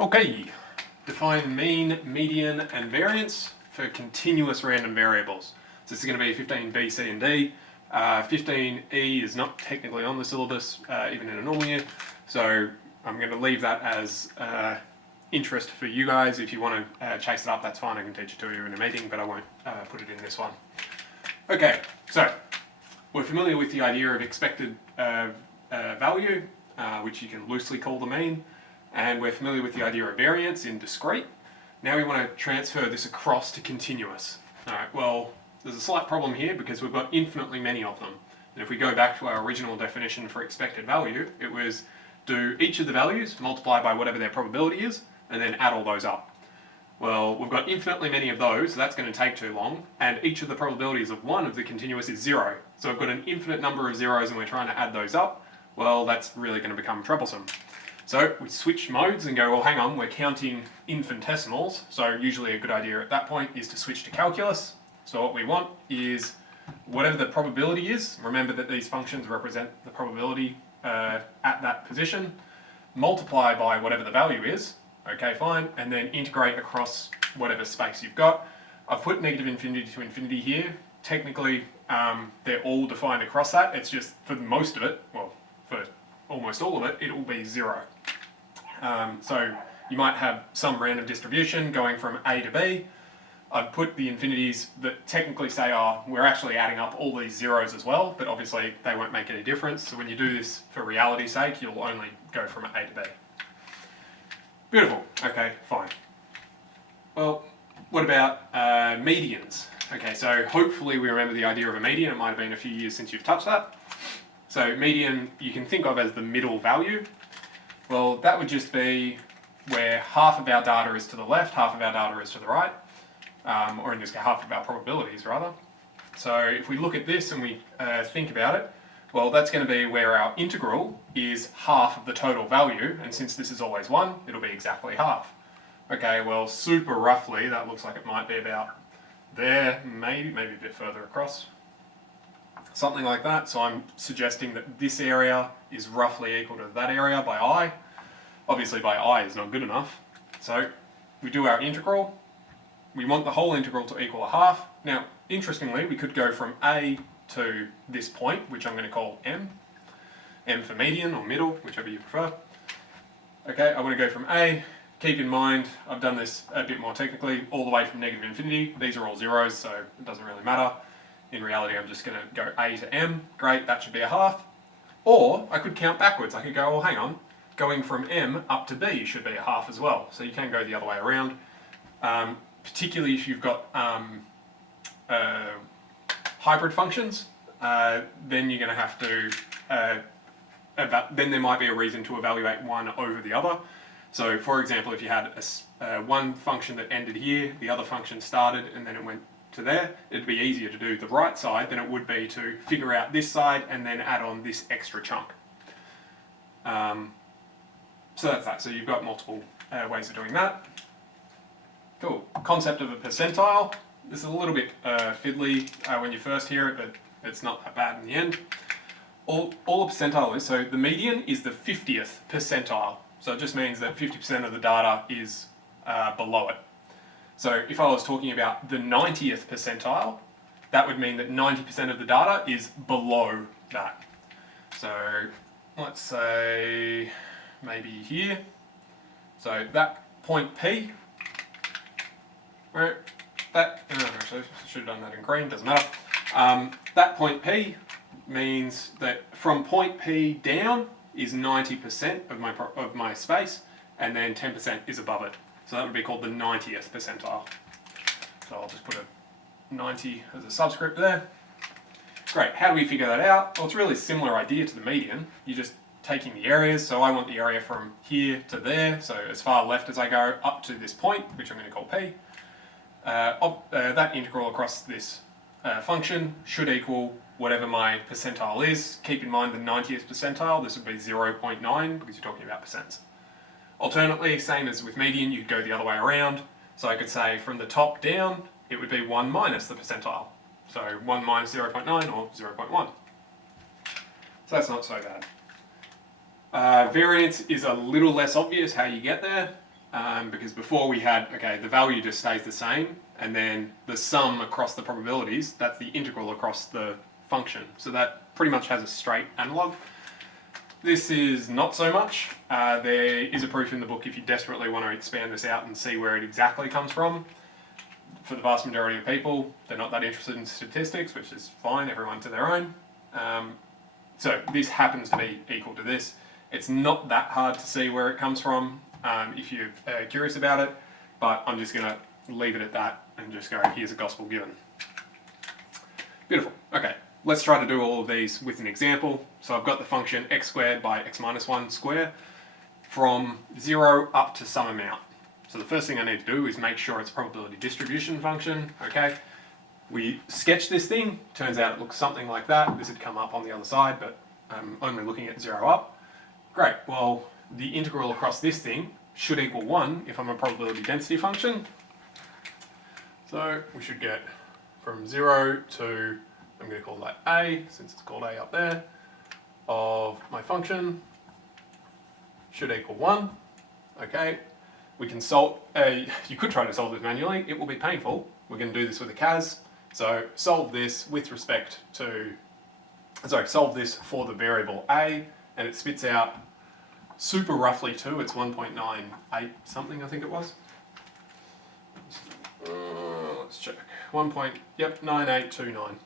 Okay, define mean, median, and variance for continuous random variables. So this is going to be 15B, C, and D. 15E is not technically on the syllabus, even in a normal year, so I'm going to leave that as interest for you guys. If you want to chase it up, that's fine. I can teach it to you in a meeting, but I won't put it in this one. Okay, so we're familiar with the idea of expected value, which you can loosely call the mean, and we're familiar with the idea of variance in discrete. Now we want to transfer this across to continuous. Alright, well, there's a slight problem here because we've got infinitely many of them. And if we go back to our original definition for expected value, it was do each of the values multiply by whatever their probability is, and then add all those up. Well, we've got infinitely many of those, so that's going to take too long, and each of the probabilities of one of the continuous is 0. So I've got an infinite number of zeros and we're trying to add those up. Well, that's really going to become troublesome. So we switch modes and go, well, hang on, we're counting infinitesimals, so usually a good idea at that point is to switch to calculus. So what we want is whatever the probability is, remember that these functions represent the probability at that position, multiply by whatever the value is, okay, fine, and then integrate across whatever space you've got. I've put negative infinity to infinity here. Technically, they're all defined across that. It's just for most of it, well, for almost all of it, it will be 0. So you might have some random distribution going from A to B. I've put the infinities that technically say, oh, we're actually adding up all these zeros as well, but obviously they won't make any difference. So when you do this for reality's sake, you'll only go from A to B. Beautiful. Okay, fine. Well, what about medians? Okay, so hopefully we remember the idea of a median. It might have been a few years since you've touched that. So median you can think of as the middle value. Well, that would just be where half of our data is to the left, half of our data is to the right, or in this case, half of our probabilities rather. So if we look at this and we think about it, well, that's going to be where our integral is half of the total value, and since this is always 1, it'll be exactly half. Okay, well, super roughly, that looks like it might be about there, maybe a bit further across. Something like that. So I'm suggesting that this area is roughly equal to that area by I. Obviously by I is not good enough. So we do our integral. We want the whole integral to equal a half. Now, interestingly, we could go from A to this point, which I'm going to call M. M for median or middle, whichever you prefer. Okay, I want to go from A. Keep in mind, I've done this a bit more technically, all the way from negative infinity. These are all zeros, so it doesn't really matter. In reality, I'm just going to go A to M. Great, that should be a half. Or I could count backwards. I could go, well, hang on, going from M up to B should be a half as well. So you can go the other way around. Particularly if you've got hybrid functions, then you're going to have to, then there might be a reason to evaluate one over the other. So for example, if you had one function that ended here, the other function started, and then it went to there, it'd be easier to do the right side than it would be to figure out this side and then add on this extra chunk. So that's that. So you've got multiple ways of doing that. Cool. Concept of a percentile. This is a little bit fiddly when you first hear it, but it's not that bad in the end. All a percentile is, so the median is the 50th percentile. So it just means that 50% of the data is below it. So if I was talking about the 90th percentile, that would mean that 90% of the data is below that. So let's say maybe here. So that point P, right? Actually, I should have done that in green, doesn't matter. That point P means that from point P down is 90% of my space, and then 10% is above it. So that would be called the 90th percentile. So I'll just put a 90 as a subscript there. Great, how do we figure that out? Well, it's a really similar idea to the median. You're just taking the areas, so I want the area from here to there, so as far left as I go up to this point, which I'm going to call P. That integral across this function should equal whatever my percentile is. Keep in mind the 90th percentile, this would be 0.9 because you're talking about percents. Alternately, same as with median, you'd go the other way around. So I could say from the top down, it would be 1 minus the percentile. So 1 minus 0.9 or 0.1. So that's not so bad. Variance is a little less obvious how you get there. because before we had, okay, the value just stays the same, and then the sum across the probabilities, that's the integral across the function. So that pretty much has a straight analog. This is not so much. There is a proof in the book if you desperately want to expand this out and see where it exactly comes from. For the vast majority of people, they're not that interested in statistics, which is fine, everyone to their own. So this happens to be equal to this. It's not that hard to see where it comes from if you're curious about it, but I'm just going to leave it at that and just go, here's a gospel given. Beautiful. Okay, let's try to do all of these with an example. So I've got the function x squared by x minus 1 square from 0 up to some amount. So the first thing I need to do is make sure it's a probability distribution function, okay? We sketch this thing, turns out it looks something like that. This would come up on the other side, but I'm only looking at 0 up. Great, well, the integral across this thing should equal 1 if I'm a probability density function. So we should get from 0 to, I'm going to call that a, since it's called a up there, of my function should equal 1, okay? We can solve, you could try to solve this manually, it will be painful. We're going to do this with a cas. So solve this with respect to, solve this for the variable a, and it spits out super roughly 2, it's 1.98 something I think it was. Let's check, 9829.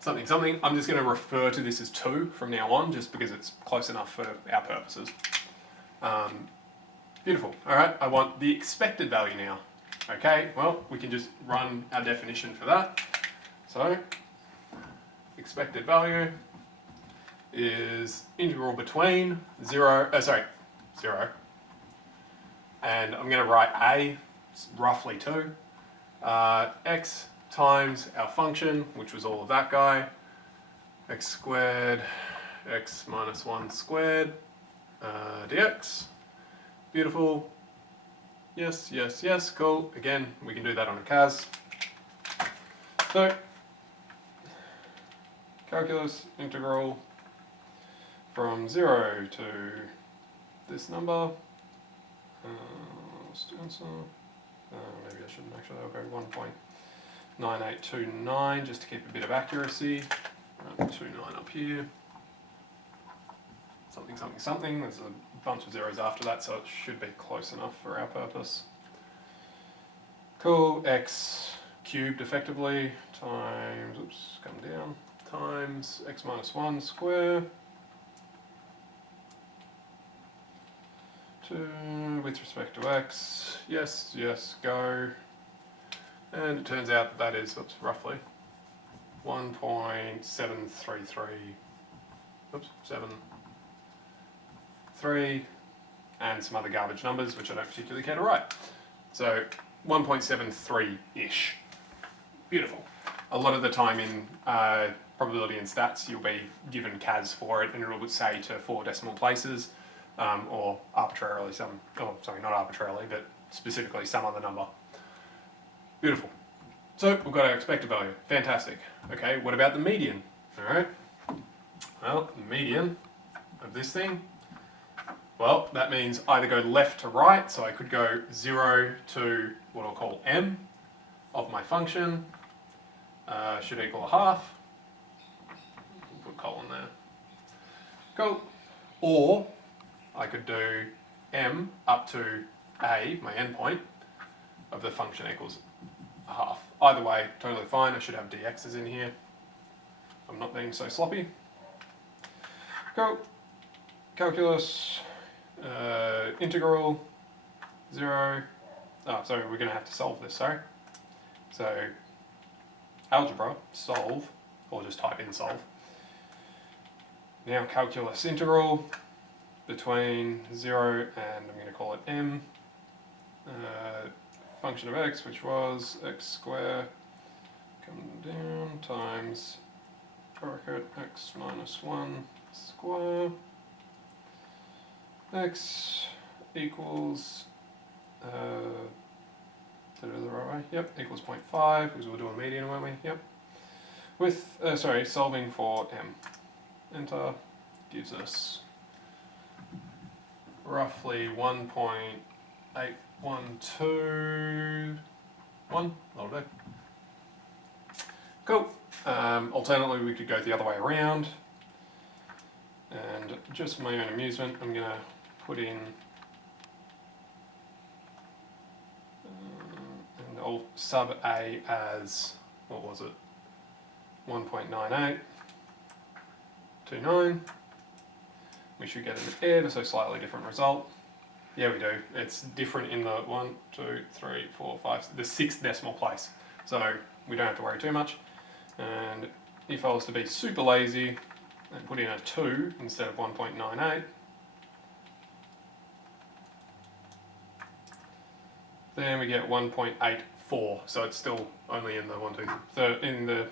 Something. I'm just going to refer to this as 2 from now on, just because it's close enough for our purposes. Beautiful. All right, I want the expected value now. Okay, well, we can just run our definition for that. So, expected value is integral between 0, and I'm going to write a, roughly 2, x times our function, which was all of that guy, x squared, x minus 1 squared, dx. Beautiful. Yes, yes, yes, cool. Again, we can do that on a cas. So, calculus integral from 0 to this number. Maybe I shouldn't actually, I'll go 1.9829 just to keep a bit of accuracy. 29 up here. Something. There's a bunch of zeros after that, so it should be close enough for our purpose. Cool, x cubed effectively times, times x minus 1 square. 2 with respect to x. Yes, yes, go. And it turns out that is, roughly 1.733. 3, and some other garbage numbers which I don't particularly care to write. So 1.73-ish. Beautiful. A lot of the time in probability and stats you'll be given cas for it and it would say to 4 decimal places or arbitrarily not arbitrarily, but specifically some other number. Beautiful. So we've got our expected value. Fantastic. Okay, what about the median? Alright. Well, the median of this thing, well, that means either go left to right, so I could go 0 to what I'll call m of my function, should equal a half. We'll put colon there. Cool. Or I could do m up to a, my endpoint, of the function equals a half. Either way, totally fine. I should have dx's in here. I'm not being so sloppy. Go. Calculus. Integral 0. Oh, sorry, we're going to have to solve this, sorry. So, algebra, solve, or just type in solve. Now calculus integral between 0 and I'm going to call it m. Function of x, which was x squared, coming down, times bracket x minus 1 square. X equals, did I do it the right way? Yep, equals 0.5, because we're doing median, weren't we? Yep. With, solving for m. Enter, gives us roughly 1.7 8.121. That'll do. Cool. Alternatively, we could go the other way around. And just for my own amusement, I'm going to put in, and I'll sub A as, what was it, 1.9829. We should get an ever so slightly different result. Yeah, we do. It's different in the 1, 2, 3, 4, 5, the 6th decimal place. So we don't have to worry too much. And if I was to be super lazy and put in a 2 instead of 1.98, then we get 1.84. So it's still only in the in the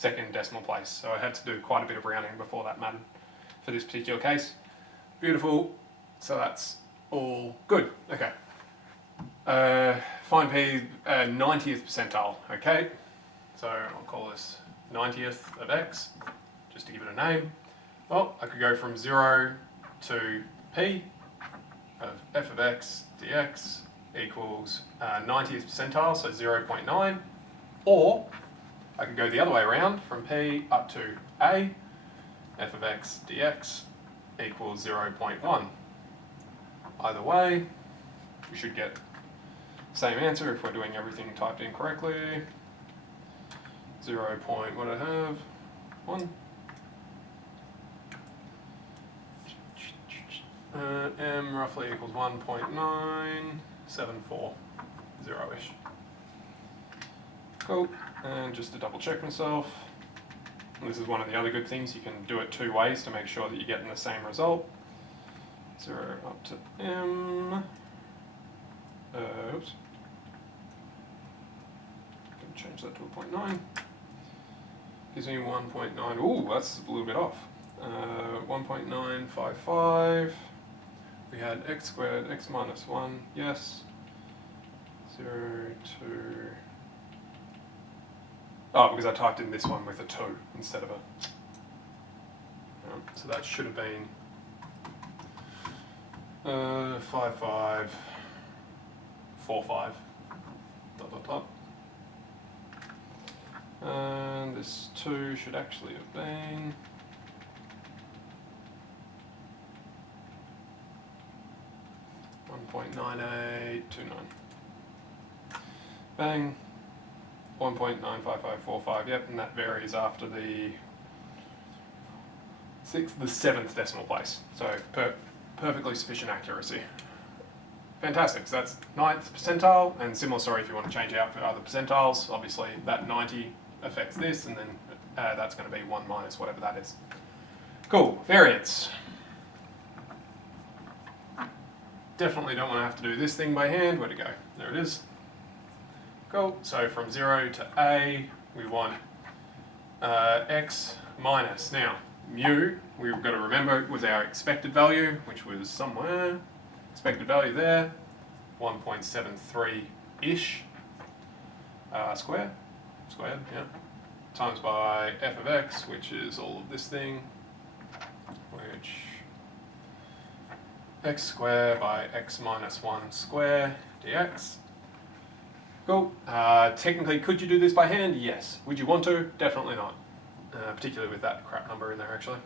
2nd decimal place. So I had to do quite a bit of rounding before that mattered for this particular case. Beautiful. So that's all good. Okay. Find P 90th percentile. Okay. So I'll call this 90th of x, just to give it a name. Well, I could go from 0 to P of f of x dx equals 90th percentile, so 0.9, or I could go the other way around from P up to A, f of x dx equals 0.1. Either way, we should get the same answer if we're doing everything typed in correctly. 0. What I have? 1. M roughly equals 1.974, 0-ish. Cool. And just to double check myself, and this is one of the other good things, you can do it 2 ways to make sure that you're getting the same result. 0 up to M. Oops. Can change that to a 0.9. Gives me 1.9. Ooh, that's a little bit off. 1.955. We had x squared, x minus 1, yes. 0 to... Oh, because I typed in this one with a 2 instead of a... So that should have been 5545. Dot, dot, dot. And this 2 should actually have been 1.9829. Bang. 1.95545. Yep, and that varies after the 7th decimal place. So perfectly sufficient accuracy. Fantastic. So that's 9th percentile, and similar story if you want to change out for other percentiles. Obviously, that 90 affects this, and then that's going to be 1 minus whatever that is. Cool. Variance. Definitely don't want to have to do this thing by hand. Where'd it go? There it is. Cool. So from 0 to A, we want x minus. Now, mu, we've got to remember, was our expected value, which was somewhere. Expected value there, 1.73-ish squared, yeah, times by f of x, which is all of this thing, which x squared by x minus 1 squared dx. Cool. Technically, could you do this by hand? Yes. Would you want to? Definitely not. Particularly with that crap number in there, actually.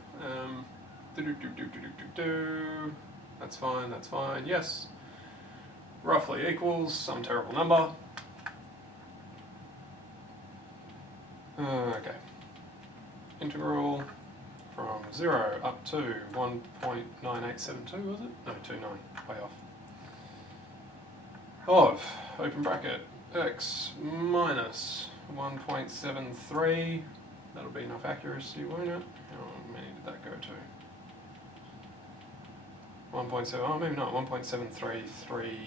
That's fine, that's fine, yes. Roughly equals some terrible number. Okay. Integral from 0 up to 1.9872, was it? No, 29, way off. Of, open bracket, x minus 1.73. That'll be enough accuracy, won't it? How many did that go to? 1.7, oh maybe not, 1.733,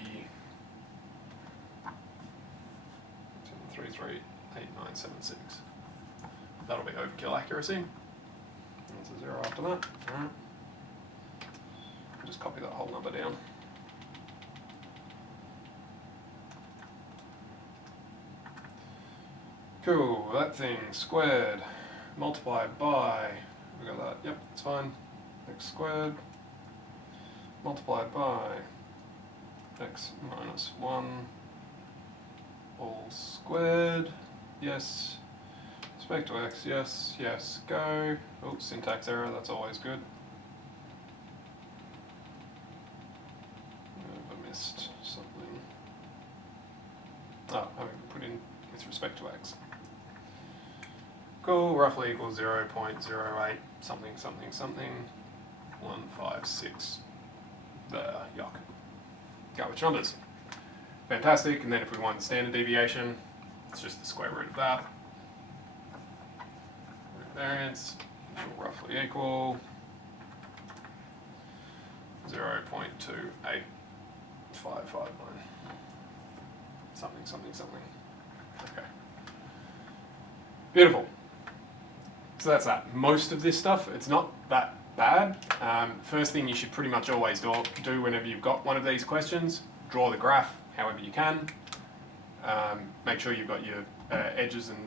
8976. That'll be overkill accuracy. That's a 0 after that. Alright. Just copy that whole number down. Cool, that thing squared multiplied by, we got that, yep, it's fine. X squared multiplied by x minus 1 all squared. Yes. Respect to x, yes, yes, go. Oh, syntax error, that's always good. I missed something. Oh, I haven't put in with respect to x. Cool, roughly equals 0.08 something something something 156. Yuck. Got which numbers. Fantastic, and then if we want standard deviation, it's just the square root of that. Variance will roughly equal 0.28559. Something, something, something. Okay. Beautiful. So that's that. Most of this stuff, it's not that bad. First thing you should pretty much always do whenever you've got one of these questions, draw the graph however you can. Make sure you've got your edges and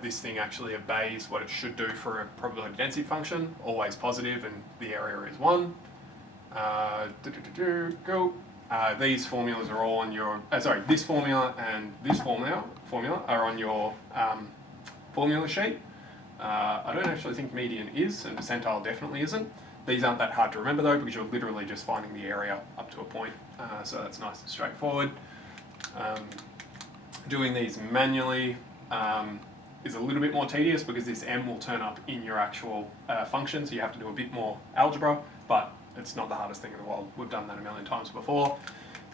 this thing actually obeys what it should do for a probability density function, always positive and the area is 1. Go. These formulas are all on your, this formula and this formula are on your formula sheet. I don't actually think median is, and percentile definitely isn't. These aren't that hard to remember though, because you're literally just finding the area up to a point, so that's nice and straightforward. Doing these manually is a little bit more tedious because this m will turn up in your actual function, so you have to do a bit more algebra, but it's not the hardest thing in the world. We've done that a million times before,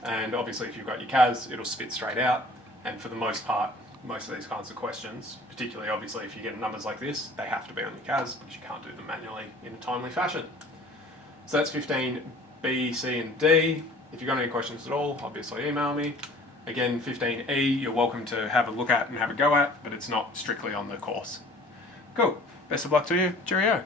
and obviously if you've got your CAS, it'll spit straight out, and for the most part, most of these kinds of questions, particularly obviously if you get numbers like this, they have to be on your CAS because you can't do them manually in a timely fashion. So that's 15B, C and D. If you've got any questions at all, obviously email me. Again, 15E, you're welcome to have a look at and have a go at, but it's not strictly on the course. Cool. Best of luck to you. Cheerio.